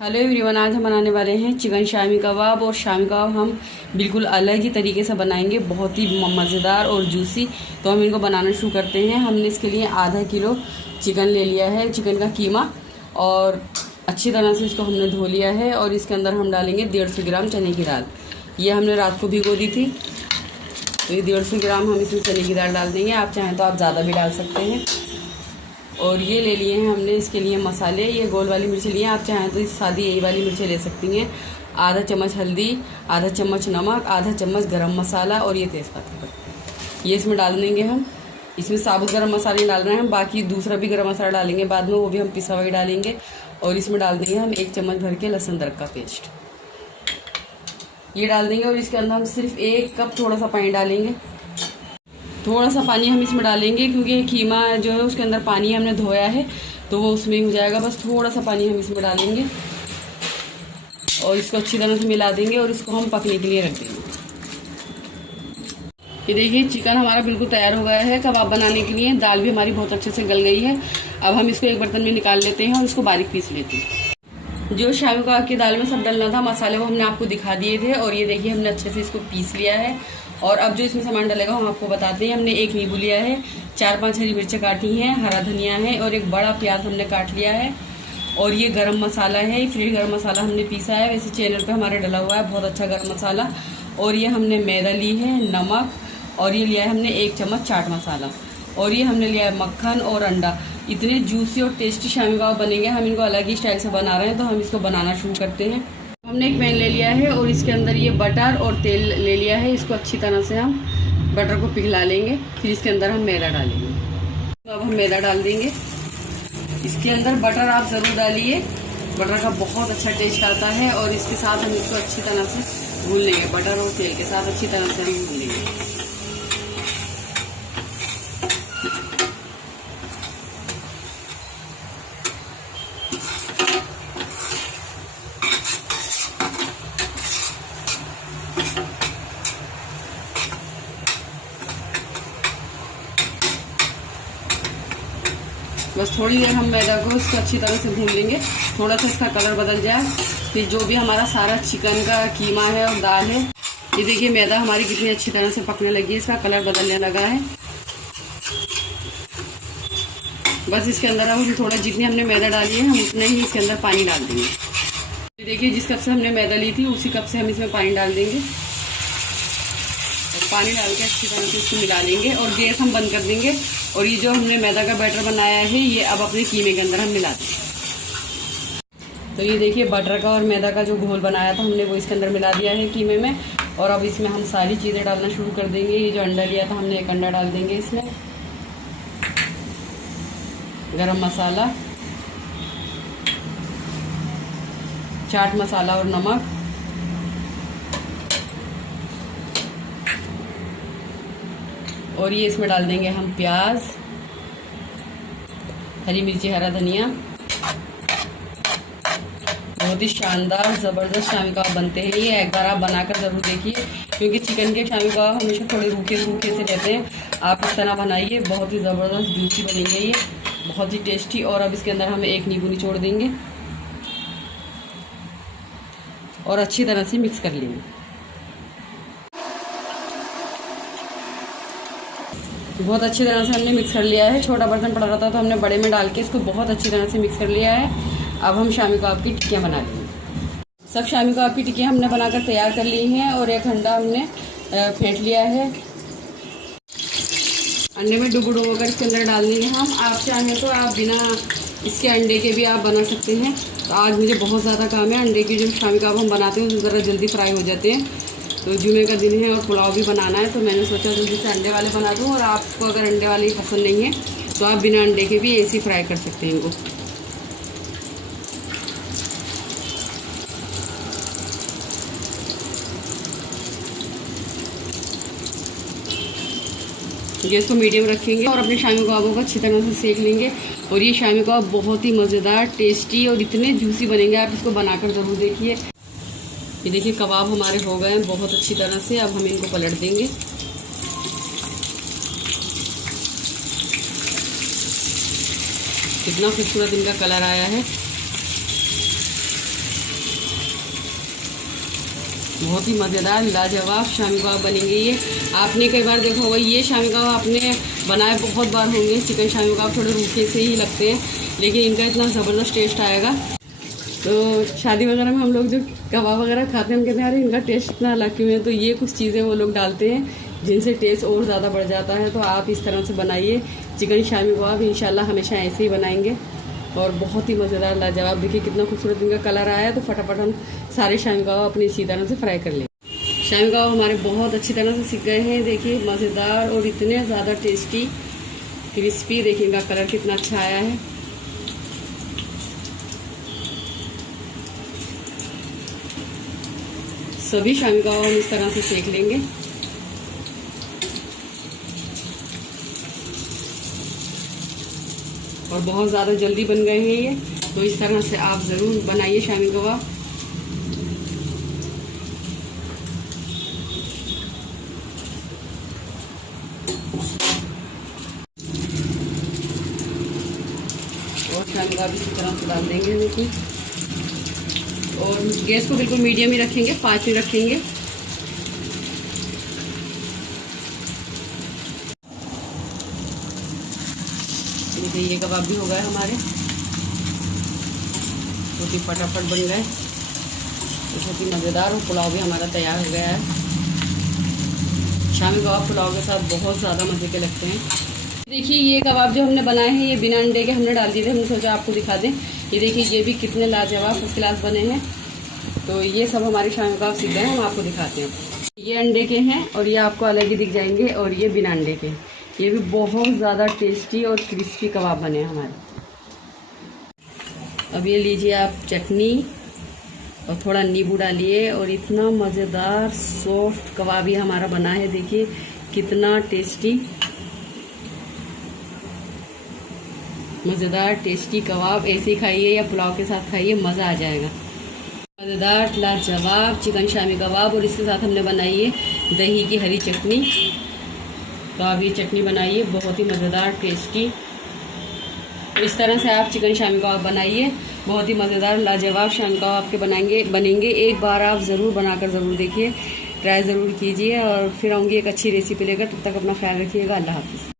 Hello everyone, आज हम बनाने वाले हैं चिकन शामी कबाब। और शामी कबाब हम बिल्कुल अलग ही तरीके से बनाएंगे, बहुत ही मज़ेदार और जूसी। तो हम इनको बनाना शुरू करते हैं। हमने इसके लिए आधा किलो चिकन ले लिया है, चिकन का कीमा, और अच्छी तरह से इसको हमने धो लिया है। और इसके अंदर हम डालेंगे 150 ग्राम चने की दाल। ये हमने रात को भिगो दी थी, तो ये 150 ग्राम हम इसमें चने की दाल डाल देंगे। आप चाहें तो आप ज़्यादा भी डाल सकते हैं। और ये ले लिए हैं हमने इसके लिए मसाले। ये गोल वाली मिर्ची लिए हैं, आप चाहें तो इस सादी यही वाली मिर्ची ले सकती हैं। आधा चम्मच हल्दी, आधा चम्मच नमक, आधा चम्मच गरम मसाला, और ये तेज़पत्ता ये इसमें डाल देंगे हम। इसमें साबुत गरम मसाले डाल रहे हैं हम, बाकी दूसरा भी गरम मसाला डालेंगे बाद में, वो भी हम पिसा हुआ ही डालेंगे। और इसमें डाल देंगे हम 1 चम्मच भर के लहसुन अदरक का पेस्ट, ये डाल देंगे। और इसके अंदर हम सिर्फ 1 कप थोड़ा सा पानी डालेंगे। थोड़ा सा पानी हम इसमें डालेंगे क्योंकि कीमा जो है उसके अंदर पानी हमने धोया है, तो वो उसमें ही हो जाएगा। बस थोड़ा सा पानी हम इसमें डालेंगे और इसको अच्छी तरह से मिला देंगे और इसको हम पकने के लिए रख देंगे। ये देखिए, चिकन हमारा बिल्कुल तैयार हो गया है कबाब बनाने के लिए। दाल भी हमारी बहुत अच्छे से गल गई है। अब हम इसको एक बर्तन में निकाल लेते हैं और इसको बारीक पीस लेते हैं। जो शामी कबाब की दाल में सब डलना था मसाले, वो हमने आपको दिखा दिए थे। और ये देखिए, हमने अच्छे से इसको पीस लिया है। और अब जो इसमें सामान डलेगा हम आपको बताते हैं। हमने 1 नींबू लिया है, 4-5 हरी मिर्चें काटी हैं, हरा धनिया है, और 1 बड़ा प्याज हमने काट लिया है। और ये गरम मसाला है, फ्रेश गरम मसाला हमने पीसा है। वैसे चैनल पे हमारे डला हुआ है बहुत अच्छा गरम मसाला। और ये हमने मैदा ली है, नमक, और ये लिया है हमने 1 चम्मच चाट मसाला। और ये हमने लिया है मक्खन और अंडा। इतने जूसी और टेस्टी शामी कबाब बनेंगे। हम इनको अलग ही स्टाइल से बना रहे हैं, तो हम इसको बनाना शुरू करते हैं। हमने एक पैन ले लिया है और इसके अंदर ये बटर और तेल ले लिया है। इसको अच्छी तरह से हम बटर को पिघला लेंगे। फिर इसके अंदर हम मैदा डालेंगे। तो अब हम मैदा डाल देंगे। इसके अंदर बटर आप ज़रूर डालिए, बटर का बहुत अच्छा टेस्ट आता है। और इसके साथ हम इसको अच्छी तरह से भून लेंगे, बटर और तेल के साथ अच्छी तरह से हम भून लेंगे। बस थोड़ी देर हम मैदा को इसको अच्छी तरह से भून लेंगे, थोड़ा सा इसका कलर बदल जाए। फिर जो भी हमारा सारा चिकन का कीमा है और दाल है, ये देखिए मैदा हमारी कितनी अच्छी तरह से पकने लगी है, इसका कलर बदलने लगा है। बस इसके अंदर हम थोड़ा, जितनी हमने मैदा डाली है हम उतने ही इसके अंदर पानी डाल देंगे। ये देखिए, जिस कप से हमने मैदा ली थी उसी कप से हम इसमें पानी डाल देंगे। पानी डाल के अच्छी तरह से इसको मिला लेंगे और गैस हम बंद कर देंगे। और ये जो हमने मैदा का बैटर बनाया है, ये अब अपने कीमे के अंदर हम मिला देंगे। तो ये देखिए, बटर का और मैदा का जो घोल बनाया था हमने, वो इसके अंदर मिला दिया है कीमे में। और अब इसमें हम सारी चीज़ें डालना शुरू कर देंगे। ये जो अंडा लिया था हमने, 1 अंडा डाल देंगे इसमें, गरम मसाला, चाट मसाला और नमक, और ये इसमें डाल देंगे हम प्याज, हरी मिर्ची, हरा धनिया। बहुत ही शानदार ज़बरदस्त शामी कबाब बनते हैं ये। एक बार आप बनाकर ज़रूर देखिए, क्योंकि चिकन के शामी कबाब हमेशा थोड़े रूखे रूखे से रहते हैं। आप इस तरह बनाइए, बहुत ही ज़बरदस्त जूसी बनेंगे ये, बहुत ही टेस्टी। और अब इसके अंदर हम 1 नींबू निचोड़ देंगे और अच्छी तरह से मिक्स कर लेंगे। बहुत अच्छी तरह से हमने मिक्स कर लिया है। छोटा बर्तन पड़ा रहता तो हमने बड़े में डाल के इसको बहुत अच्छी तरह से मिक्स कर लिया है। अब हम शामी कबाब की टिक्कियाँ बना लेंगे। सब शामी कबाब की टिक्कियाँ हमने बनाकर तैयार कर ली हैं। और 1 अंडा हमने फेंट लिया है। अंडे में डुबो कर इसके अंदर डाल देंगे हम। आप चाहें तो आप बिना इसके अंडे के भी आप बना सकते हैं। तो आज मुझे बहुत ज़्यादा काम है। अंडे के जो शामी कबाब हम बनाते हैं वो ज़रा जल्दी फ्राई हो जाते हैं। तो जुमे का दिन है और पुलाव भी बनाना है, तो मैंने सोचा जल्दी से अंडे वाले बना दूँ। और आपको अगर अंडे वाले पसंद नहीं है तो आप बिना अंडे के भी ऐसे ही फ्राई कर सकते हैं इनको। गैस को मीडियम रखेंगे और अपने शामी कबाबों को अच्छी तरह से सेक लेंगे। और ये शामी कबाब बहुत ही मज़ेदार, टेस्टी और इतने जूसी बनेंगे, आप इसको बनाकर ज़रूर देखिए। ये देखिए, कबाब हमारे हो गए हैं बहुत अच्छी तरह से। अब हम इनको पलट देंगे। कितना खूबसूरत इनका कलर आया है। बहुत ही मज़ेदार लाजवाब शामी कबाब बनेंगे ये। आपने कई बार देखा होगा ये शामी कबाब आपने बनाए बहुत बार होंगे। चिकन शामी कबाब थोड़े रूखे से ही लगते हैं, लेकिन इनका इतना ज़बरदस्त टेस्ट आएगा। तो शादी वगैरह में हम लोग जो कबाब वगैरह खाते हैं, हम कहते हैं अरे इनका टेस्ट इतना अलग क्यों है। तो ये कुछ चीज़ें वो लोग डालते हैं जिनसे टेस्ट और ज़्यादा बढ़ जाता है। तो आप इस तरह से बनाइए चिकन शामी कबाब, इंशाल्लाह हमेशा ऐसे ही बनाएंगे और बहुत ही मज़ेदार लाजवाब। देखिए कितना खूबसूरत इनका कलर आया है। तो फटाफट हम सारे शामी कबाब अपनी इसी तरह से फ्राई कर लें। शामी कबाब हमारे बहुत अच्छी तरह से सीख गए हैं। देखिए मज़ेदार और इतने ज़्यादा टेस्टी क्रिस्पी। देखिए इनका कलर कितना अच्छा आया है। सभी शामी कबाब हम इस तरह से सेक लेंगे। और बहुत ज़्यादा जल्दी बन गए हैं ये। तो इस तरह से आप ज़रूर बनाइए शामी कबाब। और शामी कबाब इसी तरह से डाल देंगे देखिए। और गैस को बिल्कुल मीडियम ही रखेंगे, 5 मिनट रखेंगे। देखिए ये कबाब भी हो गए हमारे, बहुत ही फटाफट बन गए, बहुत ही मज़ेदार। और पुलाव भी हमारा तैयार हो गया है। शामी कबाब पुलाव के साथ बहुत ज़्यादा मज़े के लगते हैं। देखिए ये कबाब जो हमने बनाए हैं ये बिना अंडे के हमने डाल दिए थे। हमने सोचा आपको दिखा दें। ये देखिए ये भी कितने लाजवाब फर्स्ट क्लास बने हैं। तो ये सब हमारे शामी कबाब सीख गए हैं, हम आपको दिखाते हैं। ये अंडे के हैं और ये आपको अलग ही दिख जाएंगे। और ये बिना अंडे के, ये भी बहुत ज़्यादा टेस्टी और क्रिस्पी कबाब बने हैं हमारे। अब ये लीजिए आप चटनी और थोड़ा नींबू डालिए और इतना मज़ेदार सॉफ्ट कबाब ये हमारा बना है। देखिए कितना टेस्टी, मज़ेदार टेस्टी कबाब। ऐसे ही खाइए या पुलाव के साथ खाइए, मज़ा आ जाएगा। मज़ेदार लाजवाब चिकन शामी कबाब। और इसके साथ हमने बनाई है दही की हरी चटनी। तो आप ये चटनी बनाइए, बहुत ही मज़ेदार टेस्टी। तो इस तरह से आप चिकन शामी कबाब बनाइए, बहुत ही मज़ेदार लाजवाब शामी कबाब आपके बनेंगे। एक बार आप ज़रूर बनाकर ज़रूर देखिए, ट्राई ज़रूर कीजिए। और फिर आऊँगी एक अच्छी रेसिपी लेकर। तब तक अपना ख्याल रखिएगा। अल्लाह हाफ़िज़।